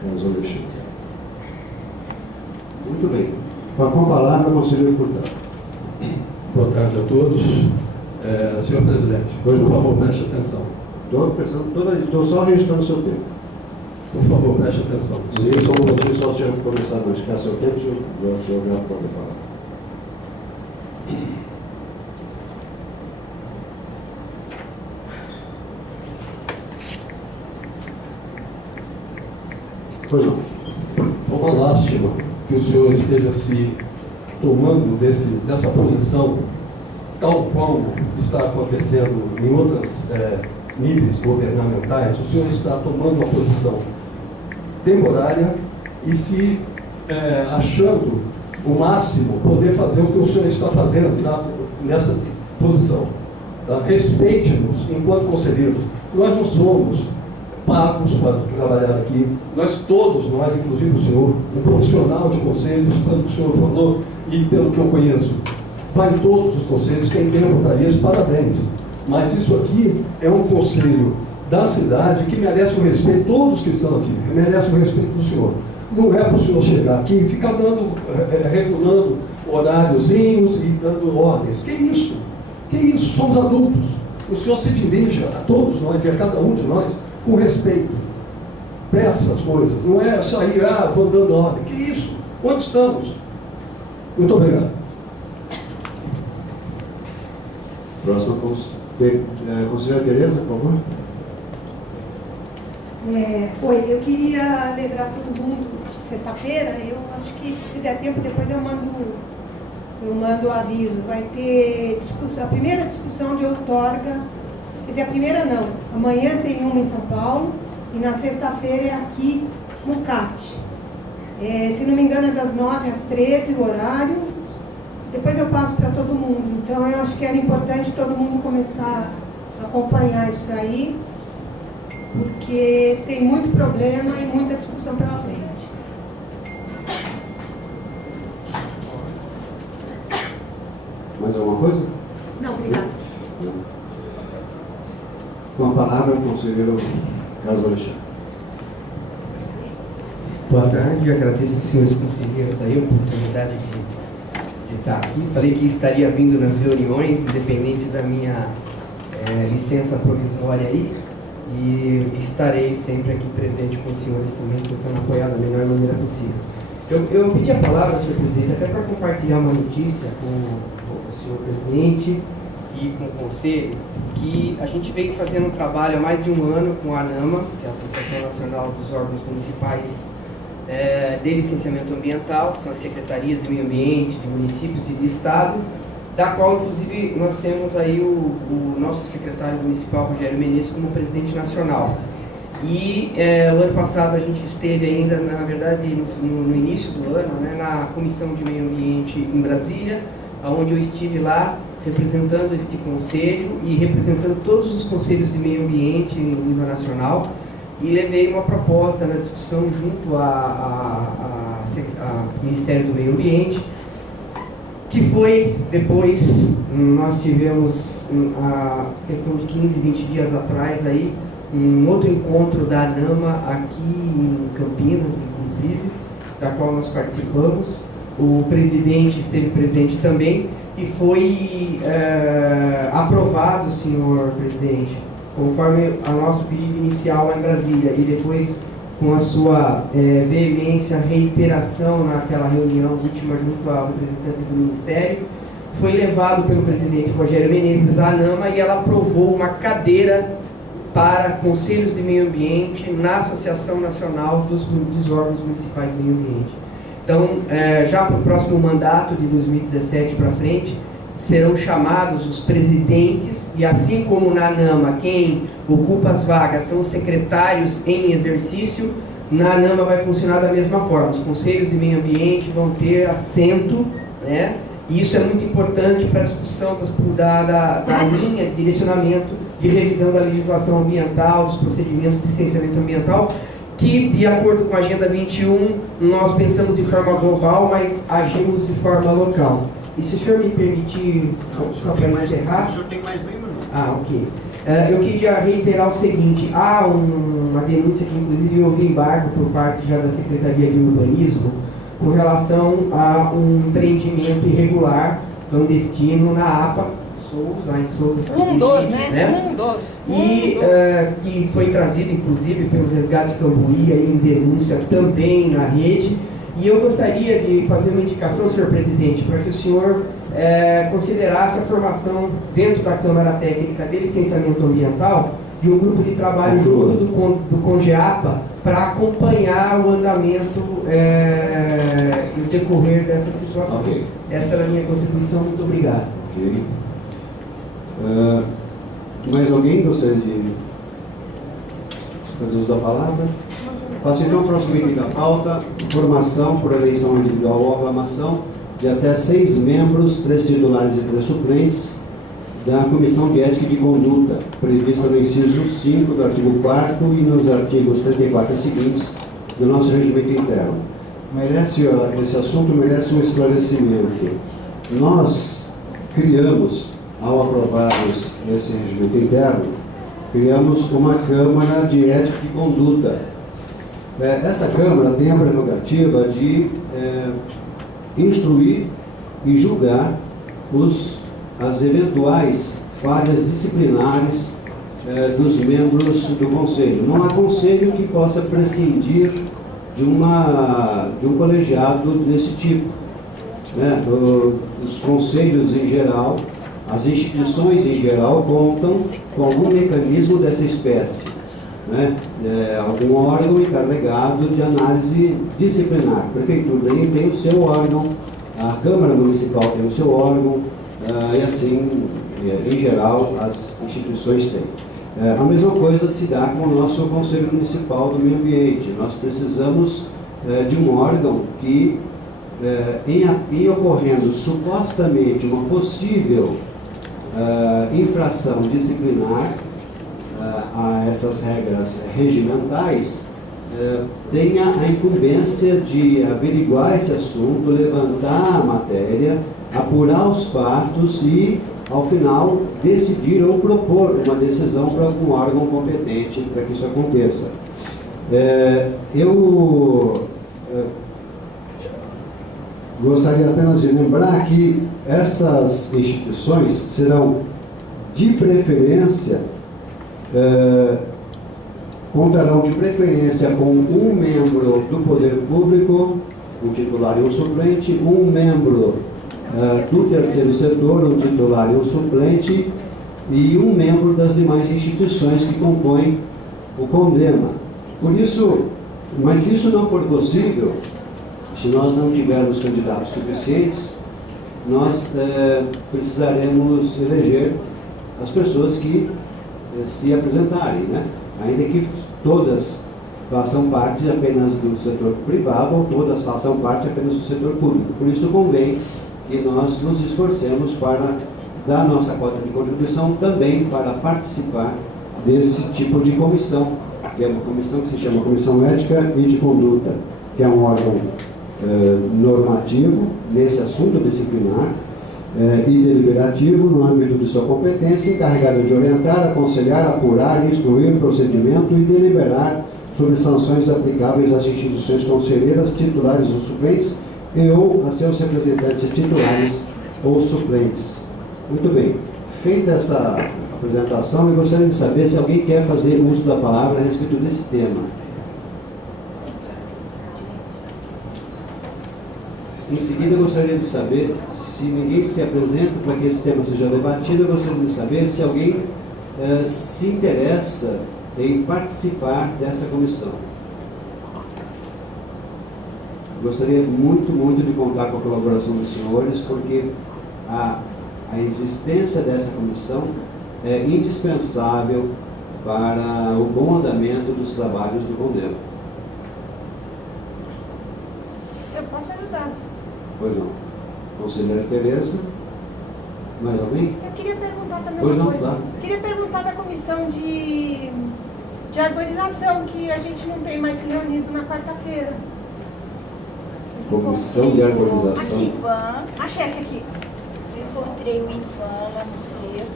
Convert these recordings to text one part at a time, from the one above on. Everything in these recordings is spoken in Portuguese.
Carlos Alexandre. Muito bem. Com a palavra, o conselheiro Furtado. Boa tarde a todos. Senhor presidente, por favor, preste atenção. Estou só registrando o seu tempo. Por favor, preste atenção. Se só um pouquinho, só o senhor começar a modificar seu tempo, o senhor já pode falar. Pois não. É uma lástima que o senhor esteja se tomando dessa posição, tal como está acontecendo em outros níveis governamentais. O senhor está tomando uma posição temporária e se achando o máximo poder fazer o que o senhor está fazendo nessa posição. Tá? Respeite-nos enquanto conselheiros. Nós não somos pagos para trabalhar aqui. Todos nós, inclusive o senhor, um profissional de conselhos, pelo que o senhor falou e pelo que eu conheço, vai em todos os conselhos, tem tempo para isso, parabéns. Mas isso aqui é um conselho da cidade que merece o respeito, todos que estão aqui, merece o respeito do senhor. Não é para o senhor chegar aqui e ficar regulando horáriozinhos e dando ordens. Que isso? Que isso? Somos adultos. O senhor se dirija a todos nós e a cada um de nós com respeito. Peça as coisas, não é sair, vou dando ordem. Que isso? Onde estamos? Muito obrigado. Próxima conselheira Tereza, por favor. Oi, eu queria lembrar todo mundo de sexta-feira. Eu acho que se der tempo depois eu mando o aviso. Vai ter a primeira discussão de outorga. Quer dizer, a primeira não. Amanhã tem uma em São Paulo e na sexta-feira é aqui no CAT. Se não me engano é das 9 às 13 o horário. Depois eu passo para todo mundo. Então eu acho que era importante todo mundo começar a acompanhar isso daí, porque tem muito problema e muita discussão pela frente. Mais alguma coisa? Não, obrigada. Com a palavra, o conselheiro Carlos Alexandre. Boa tarde, agradeço aos senhores conselheiros aí a oportunidade de estar aqui. Falei que estaria vindo nas reuniões, independente da minha licença provisória aí, e estarei sempre aqui presente com os senhores também, tentando apoiar da melhor maneira possível. Eu pedi a palavra, senhor presidente, até para compartilhar uma notícia com o senhor presidente e com o conselho, que a gente vem fazendo um trabalho há mais de um ano com a ANAMA, que é a Associação Nacional dos Órgãos Municipais de Licenciamento Ambiental, que são as secretarias de meio ambiente, de municípios e de estado, da qual, inclusive, nós temos aí o nosso secretário municipal, Rogério Menezes, como presidente nacional. E o ano passado a gente esteve ainda, na verdade, no início do ano, né, na Comissão de Meio Ambiente em Brasília, onde eu estive lá representando este conselho e representando todos os conselhos de meio ambiente em nível nacional, e levei uma proposta na discussão junto ao Ministério do Meio Ambiente, que foi depois, nós tivemos a questão de 15, 20 dias atrás aí, um outro encontro da ANAMA aqui em Campinas, inclusive, da qual nós participamos. O presidente esteve presente também e foi aprovado, senhor presidente, conforme a nosso pedido inicial lá em Brasília, e depois com a sua veemência, reiteração naquela reunião última junto ao representante do Ministério, foi levado pelo presidente Rogério Menezes à ANAMA e ela aprovou uma cadeira para conselhos de meio ambiente na Associação Nacional dos Órgãos Municipais de Meio Ambiente. Então, já para o próximo mandato de 2017 para frente, serão chamados os presidentes, e assim como na ANAMA, quem ocupa as vagas são os secretários em exercício, na ANAMA vai funcionar da mesma forma. Os conselhos de meio ambiente vão ter assento, né? E isso é muito importante para a discussão da linha de direcionamento de revisão da legislação ambiental, dos procedimentos de licenciamento ambiental, que, de acordo com a Agenda 21, nós pensamos de forma global, mas agimos de forma local. E se o senhor me permitir, só para encerrar... O senhor tem mais meio minuto. Ok. Eu queria reiterar o seguinte: há uma denúncia que inclusive houve embargo por parte já da Secretaria de Urbanismo com relação a um empreendimento irregular, clandestino, na APA Souza, em Souza. Um dos. E que foi trazido inclusive pelo Resgate Cambuí aí, em denúncia também na rede. E eu gostaria de fazer uma indicação, senhor presidente, para que o senhor considerasse a formação dentro da Câmara Técnica de Licenciamento Ambiental de um grupo de trabalho junto do CONGEAPA para acompanhar o andamento e o decorrer dessa situação. Ok. Essa era a minha contribuição. Muito obrigado. Ok. Mais alguém gostaria de fazer uso da palavra? Passo então ao próximo item da pauta: formação por eleição individual ou aclamação de até 6 membros, 3 titulares e 3 suplentes, da Comissão de Ética e de Conduta, prevista no inciso 5 do artigo 4º e nos artigos 34 e seguintes do nosso regimento interno. Esse assunto merece um esclarecimento. Nós criamos, ao aprovarmos esse regimento interno, criamos uma Câmara de Ética e de Conduta. Essa Câmara tem a prerrogativa de instruir e julgar as eventuais falhas disciplinares dos membros do Conselho. Não há Conselho que possa prescindir de um colegiado desse tipo. Os conselhos em geral, as instituições em geral, contam com algum mecanismo dessa espécie. Algum órgão encarregado de análise disciplinar. A Prefeitura tem o seu órgão, a Câmara Municipal tem o seu órgão, e assim, em geral, as instituições têm. A mesma coisa se dá com o nosso Conselho Municipal do Meio Ambiente. Nós precisamos de um órgão que, em ocorrendo supostamente uma possível infração disciplinar a essas regras regimentais, tenha a incumbência de averiguar esse assunto, levantar a matéria, apurar os fatos e, ao final, decidir ou propor uma decisão para algum órgão competente para que isso aconteça. Eu gostaria apenas de lembrar que essas instituições serão, de preferência, contarão de preferência com um membro do Poder Público, um titular e um suplente, um membro do terceiro setor, um titular e um suplente, e um membro das demais instituições que compõem o CONDEMA. Por isso, mas se isso não for possível, se nós não tivermos candidatos suficientes, nós precisaremos eleger as pessoas que se apresentarem, ainda que todas façam parte apenas do setor privado ou todas façam parte apenas do setor público. Por isso convém que nós nos esforcemos para dar nossa cota de contribuição também para participar desse tipo de comissão, que é uma comissão que se chama Comissão Ética e de Conduta, que é um órgão normativo nesse assunto disciplinar e deliberativo no âmbito de sua competência, encarregado de orientar, aconselhar, apurar, instruir o procedimento e deliberar sobre sanções aplicáveis às instituições conselheiras, titulares ou suplentes, e ou a seus representantes titulares ou suplentes. Muito bem. Feita essa apresentação, eu gostaria de saber se alguém quer fazer uso da palavra a respeito desse tema. Em seguida, eu gostaria de saber, se ninguém se apresenta para que esse tema seja debatido, eu gostaria de saber se alguém se interessa em participar dessa comissão. Eu gostaria muito, muito de contar com a colaboração dos senhores, porque a existência dessa comissão é indispensável para o bom andamento dos trabalhos do CONDEMA. Eu posso ajudar. Pois não. Conselheira Tereza, mais alguém? Eu queria perguntar também Pois uma não, coisa. claro. Queria perguntar da comissão de arborização, que a gente não tem mais se reunido na quarta-feira. Comissão de arborização. Ivan, A chefe aqui. eu encontrei o Ivan lá no cerco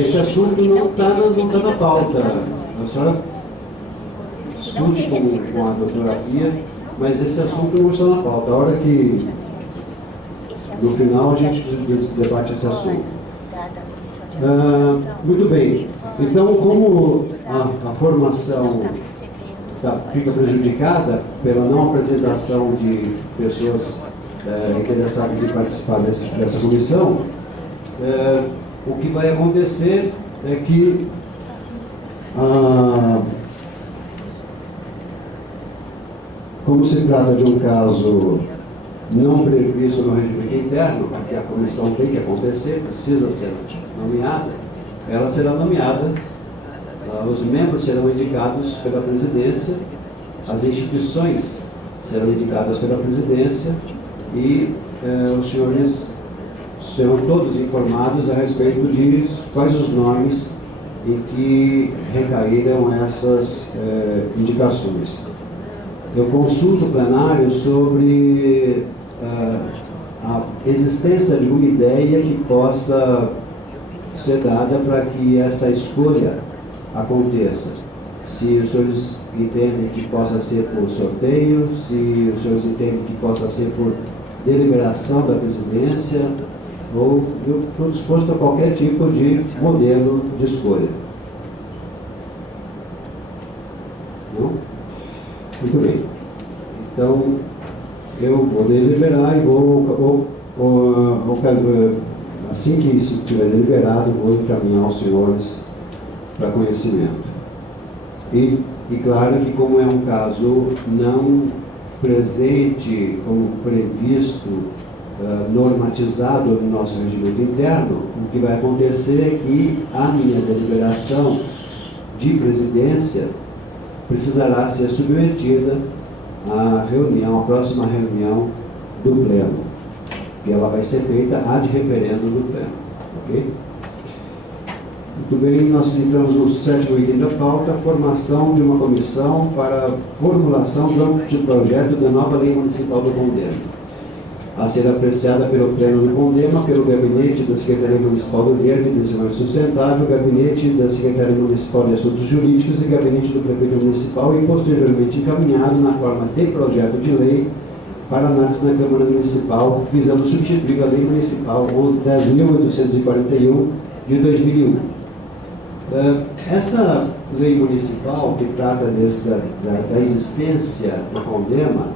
esse assunto não está na pauta. A senhora discute com a doutora Pia, mas esse assunto não está na pauta. A hora que, no final, a gente debate esse assunto. Muito bem. Então, como a formação fica prejudicada pela não apresentação de pessoas interessadas em participar dessa comissão, o que vai acontecer é que como se trata de um caso não previsto no regimento interno, porque a comissão tem que acontecer, precisa ser nomeada, ela será nomeada, os membros serão indicados pela presidência, as instituições serão indicadas pela presidência e os senhores serão todos informados a respeito de quais os nomes em que recaíram essas indicações. Eu consulto o plenário sobre a existência de uma ideia que possa ser dada para que essa escolha aconteça. Se os senhores entendem que possa ser por sorteio, se os senhores entendem que possa ser por deliberação da presidência, ou eu estou disposto a qualquer tipo de modelo de escolha. Não? Muito bem. Então, eu vou deliberar e assim que isso estiver deliberado, vou encaminhar aos senhores para conhecimento. E claro que, como é um caso não presente como previsto, normatizado no nosso regimento interno, o que vai acontecer é que a minha deliberação de presidência precisará ser submetida à próxima reunião do Pleno. E ela vai ser feita ad referendo do Pleno. Ok? Muito bem, nós entramos no 7º item da pauta, formação de uma comissão para formulação do anteprojeto da nova lei municipal do Condema, a ser apreciada pelo Pleno do Condema, pelo Gabinete da Secretaria Municipal do Verde e Desenvolvimento Sustentável, Gabinete da Secretaria Municipal de Assuntos Jurídicos e Gabinete do Prefeito Municipal e posteriormente encaminhado na forma de projeto de lei para análise na Câmara Municipal, visando substituir a Lei Municipal 10.841 de 2001. Essa lei municipal que trata da existência do Condema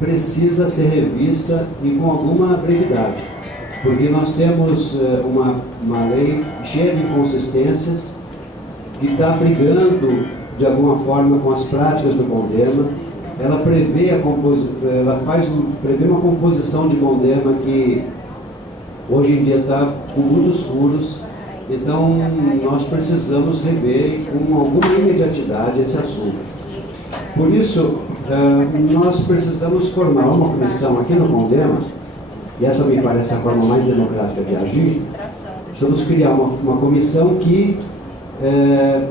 precisa ser revista e com alguma brevidade, porque nós temos uma lei cheia de inconsistências que está brigando de alguma forma com as práticas do Condema. Ela prevê prevê uma composição de Condema que hoje em dia está com muitos furos. Então, nós precisamos rever com alguma imediatidade esse assunto. Por isso, nós precisamos formar uma comissão aqui no Condema, e essa me parece a forma mais democrática de agir. Precisamos criar uma comissão que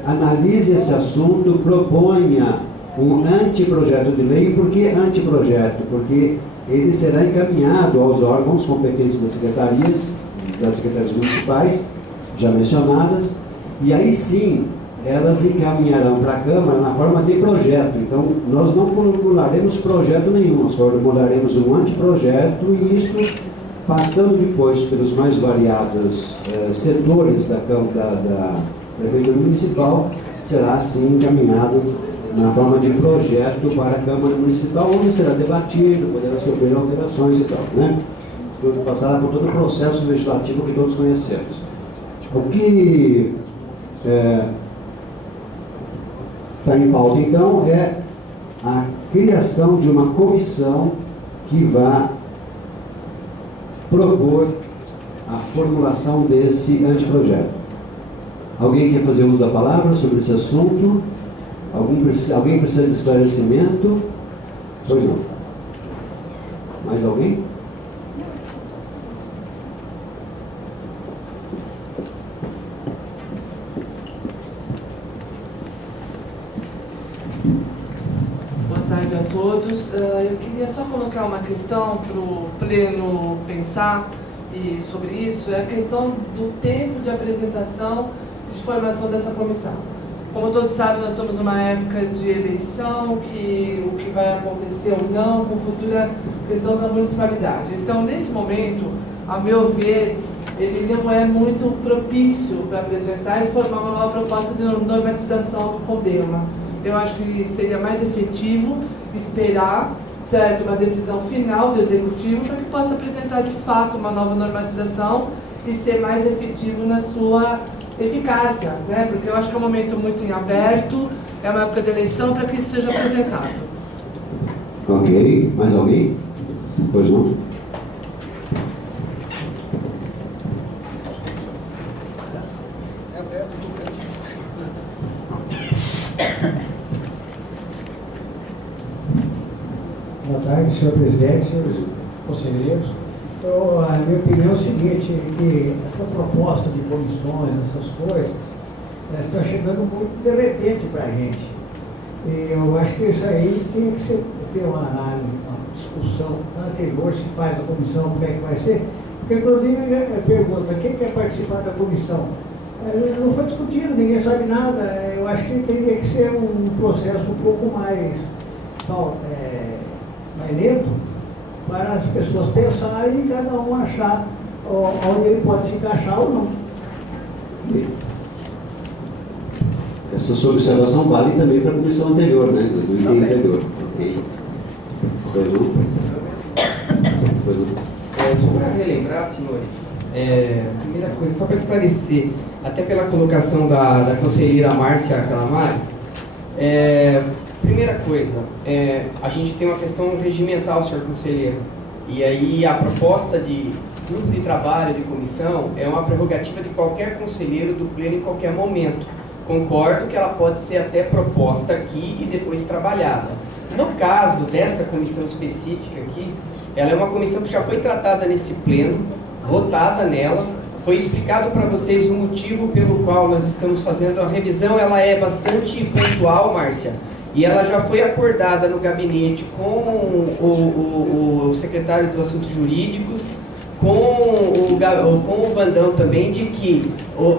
analise esse assunto, proponha um anteprojeto de lei. Por que anteprojeto? Porque ele será encaminhado aos órgãos competentes das secretarias municipais, já mencionadas, e aí sim elas encaminharão para a Câmara na forma de projeto. Então, nós não formularemos projeto nenhum, nós formularemos um anteprojeto, e isso, passando depois pelos mais variados setores da Prefeitura Municipal, será assim encaminhado na forma de projeto para a Câmara Municipal, onde será debatido, poderá sofrer alterações e tal, né? Passará por todo o processo legislativo que todos conhecemos. O que está em pauta, então, é a criação de uma comissão que vá propor a formulação desse anteprojeto. Alguém quer fazer uso da palavra sobre esse assunto? Alguém precisa de esclarecimento? Pois não. Mais alguém? Boa tarde a todos. Eu queria só colocar uma questão para o Pleno pensar e sobre isso é a questão do tempo de apresentação de formação dessa comissão. Como todos sabem, nós estamos numa época de eleição, que o que vai acontecer ou não com futura questão da municipalidade. Então, nesse momento, a meu ver, ele não é muito propício para apresentar e formar uma nova proposta de normatização do CONDEMA. Eu acho que seria mais efetivo esperar, certo, uma decisão final do Executivo para que possa apresentar de fato uma nova normatização e ser mais efetivo na sua eficácia, né? Porque eu acho que é um momento muito em aberto, é uma época de eleição para que isso seja apresentado. Ok, mais alguém? Pois não? Boa tarde, senhor presidente, senhores conselheiros. Então, a minha opinião é o seguinte, que essa proposta de comissões, essas coisas, estão chegando muito de repente para a gente. E eu acho que isso aí tinha que ter uma análise, uma discussão anterior, se faz a comissão, como é que vai ser. Porque, inclusive, pergunta, quem quer participar da comissão? Não foi discutido, ninguém sabe nada. Eu acho que teria que ser um processo um pouco mais lento, para as pessoas pensarem e cada um achar onde ele pode se encaixar ou não. Essa sua observação vale também para a comissão anterior, né? Do item anterior. Ok. Pois não? Pois não? Só para relembrar, senhores, primeira coisa, só para esclarecer, até pela colocação da conselheira Márcia Calamares, primeira coisa, a gente tem uma questão regimental, senhor conselheiro, e aí a proposta de grupo de trabalho, de comissão, é uma prerrogativa de qualquer conselheiro do pleno em qualquer momento. Concordo que ela pode ser até proposta aqui e depois trabalhada. No caso dessa comissão específica aqui, ela é uma comissão que já foi tratada nesse pleno, votada nela, foi explicado para vocês o motivo pelo qual nós estamos fazendo a revisão. Ela é bastante pontual, Márcia, e ela já foi acordada no gabinete com o secretário dos Assuntos Jurídicos, com o Vandão também, de que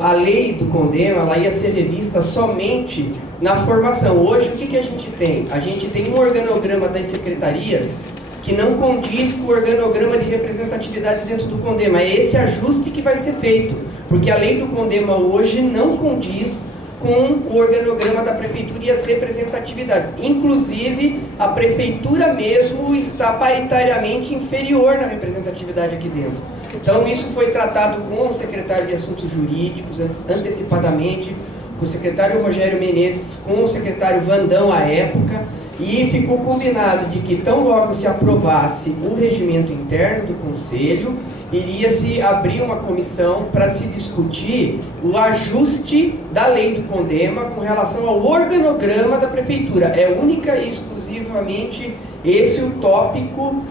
a lei do CONDEMA ela ia ser revista somente na formação. Hoje, o que a gente tem? A gente tem um organograma das secretarias que não condiz com o organograma de representatividade dentro do CONDEMA. É esse ajuste que vai ser feito, porque a lei do CONDEMA hoje não condiz com o organograma da prefeitura e as representatividades. Inclusive, a prefeitura mesmo está paritariamente inferior na representatividade aqui dentro. Então, isso foi tratado com o secretário de Assuntos Jurídicos, antecipadamente, com o secretário Rogério Menezes, com o secretário Vandão à época, e ficou combinado de que tão logo se aprovasse o regimento interno do Conselho, iria-se abrir uma comissão para se discutir o ajuste da lei do CONDEMA com relação ao organograma da prefeitura. É única e exclusivamente esse o tópico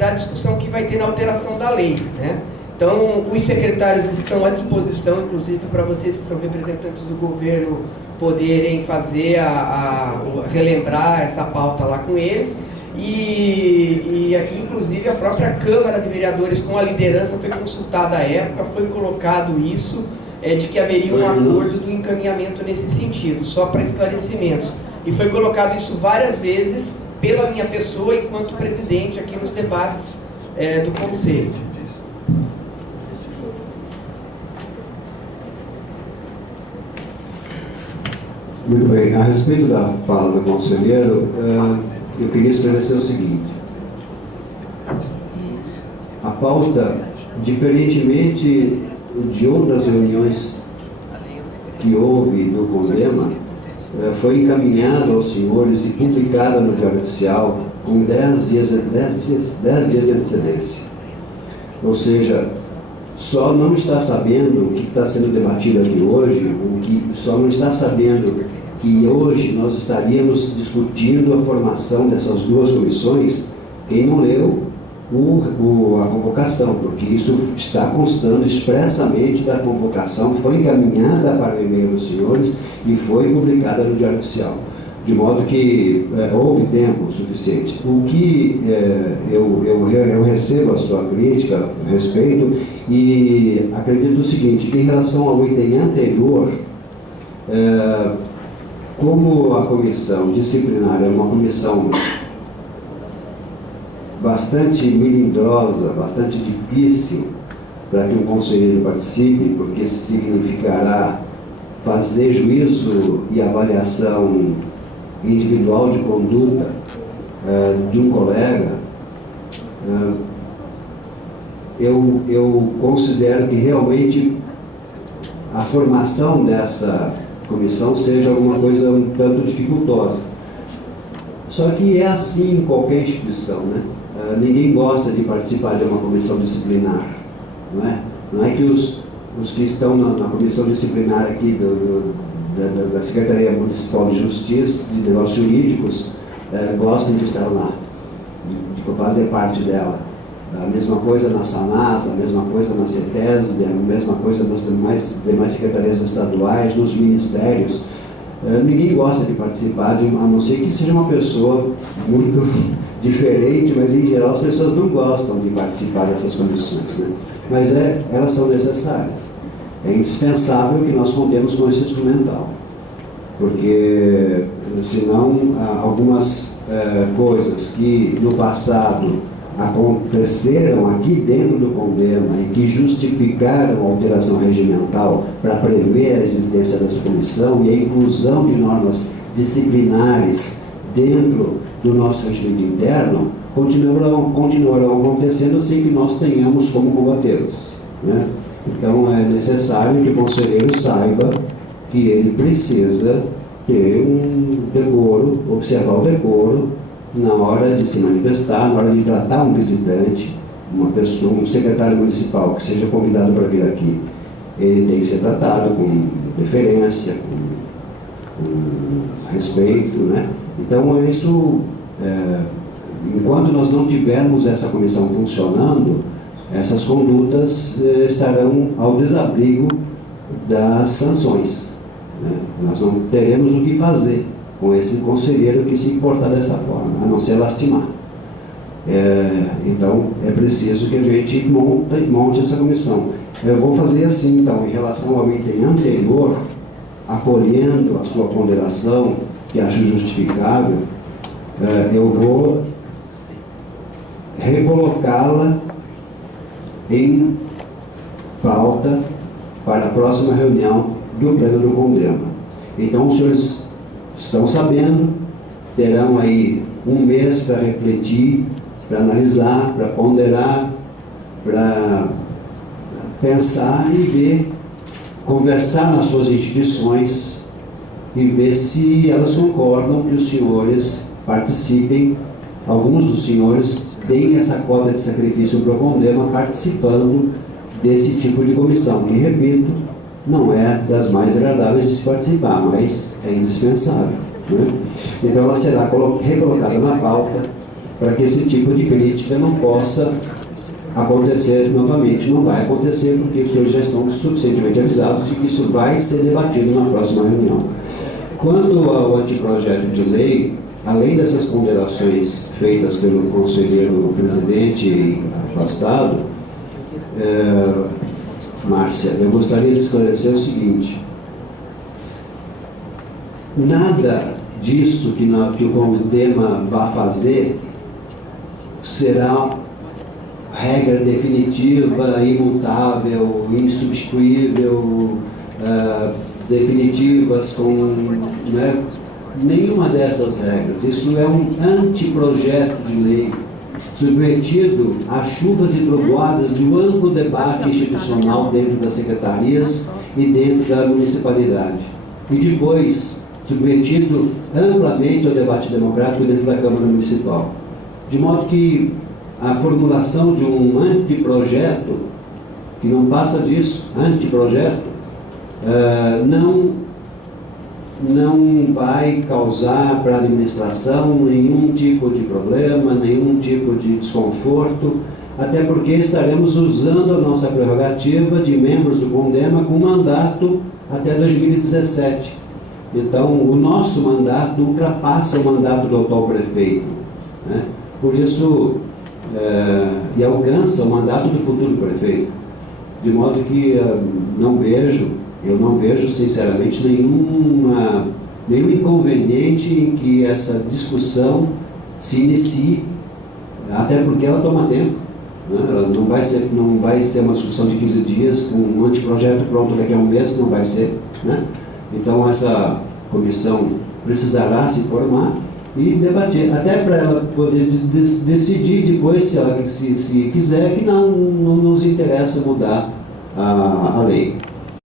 da discussão que vai ter na alteração da lei, né? Então, os secretários estão à disposição, inclusive para vocês que são representantes do governo, poderem fazer relembrar essa pauta lá com eles. E aqui, inclusive, a própria Câmara de Vereadores, com a liderança, foi consultada à época, foi colocado isso, de que haveria um acordo do encaminhamento nesse sentido, só para esclarecimentos. E foi colocado isso várias vezes pela minha pessoa, enquanto presidente, aqui nos debates do Conselho. Muito bem. A respeito da fala do conselheiro, eu queria esclarecer o seguinte. A pauta, diferentemente de outras reuniões que houve no CONDEMA, foi encaminhada aos senhores e publicada no Diário Oficial com 10 dias de antecedência. Ou seja, só não está sabendo o que está sendo debatido aqui hoje, só não está sabendo que hoje nós estaríamos discutindo a formação dessas duas comissões, quem não leu a convocação, porque isso está constando expressamente da convocação, foi encaminhada para o e-mail dos senhores e foi publicada no Diário Oficial. de modo que houve tempo suficiente. O que eu recebo a sua crítica, respeito, e acredito o seguinte, que em relação ao item anterior, como a comissão disciplinar é uma comissão bastante melindrosa, bastante difícil para que um conselheiro participe, porque significará fazer juízo e avaliação individual de conduta de um colega, eu considero que realmente a formação dessa comissão seja alguma coisa um tanto dificultosa. Só que é assim em qualquer instituição, né? Ninguém gosta de participar de uma comissão disciplinar, não é? Não é que os que estão na comissão disciplinar aqui da Secretaria Municipal de Justiça, de Negócios Jurídicos, gostem de estar lá, de fazer parte dela. A mesma coisa na SANAS, a mesma coisa na CETESB, a mesma coisa nas demais secretarias estaduais, nos ministérios. Ninguém gosta de participar, a não ser que seja uma pessoa muito diferente, mas em geral as pessoas não gostam de participar dessas comissões, né? Mas elas são necessárias. É indispensável que nós contemos com esse instrumental, porque senão algumas coisas que no passado aconteceram aqui dentro do CONDEMA e que justificaram a alteração regimental para prever a existência dessa comissão e a inclusão de normas disciplinares dentro do nosso regimento interno, continuarão acontecendo sem que nós tenhamos como combatê-los, né? Então é necessário que o conselheiro saiba que ele precisa ter um decoro, observar o decoro na hora de se manifestar, na hora de tratar um visitante, uma pessoa, um secretário municipal que seja convidado para vir aqui. Ele tem que ser tratado com deferência, com respeito, né? Então isso, enquanto nós não tivermos essa comissão funcionando, essas condutas estarão ao desabrigo das sanções, né? Nós não teremos o que fazer com esse conselheiro que se comportar dessa forma, a não ser lastimar. Então, é preciso que a gente monte essa comissão. Eu vou fazer assim, então, em relação ao item anterior, acolhendo a sua ponderação, que acho justificável, eu vou recolocá-la em pauta para a próxima reunião do Pleno do CONDEMA. Então, os senhores estão sabendo, terão aí um mês para refletir, para analisar, para ponderar, para pensar e ver, conversar nas suas instituições e ver se elas concordam que os senhores participem, alguns dos senhores deem essa cota de sacrifício para o CONDEMA participando desse tipo de comissão, que, repito, não é das mais agradáveis de se participar, mas é indispensável, né? Então ela será recolocada na pauta para que esse tipo de crítica não possa acontecer novamente. Não vai acontecer porque os senhores já estão suficientemente avisados de que isso vai ser debatido na próxima reunião. Quanto ao anteprojeto de lei, além dessas ponderações feitas pelo conselheiro presidente afastado, Márcia, eu gostaria de esclarecer o seguinte: nada disso que o CONDEMA vai fazer será regra definitiva, imutável, insubstituível, definitivas com, né, nenhuma dessas regras. Isso é um anteprojeto de lei submetido a chuvas e trovoadas de um amplo debate institucional dentro das secretarias e dentro da municipalidade. E depois, submetido amplamente ao debate democrático dentro da Câmara Municipal. De modo que a formulação de um anteprojeto, que não passa disso, anteprojeto, não vai causar para a administração nenhum tipo de problema, nenhum tipo de desconforto, até porque estaremos usando a nossa prerrogativa de membros do CONDEMA com mandato até 2017. Então, o nosso mandato ultrapassa o mandato do atual prefeito, né? Por isso, e alcança o mandato do futuro prefeito. De modo que eu não vejo sinceramente nenhum inconveniente em que essa discussão se inicie, até porque ela toma tempo, né? Ela não vai ser uma discussão de 15 dias, com um anteprojeto pronto daqui a um mês, não vai ser, né? Então essa comissão precisará se formar e debater, até para ela poder decidir depois, se ela se quiser, que não nos interessa mudar a lei.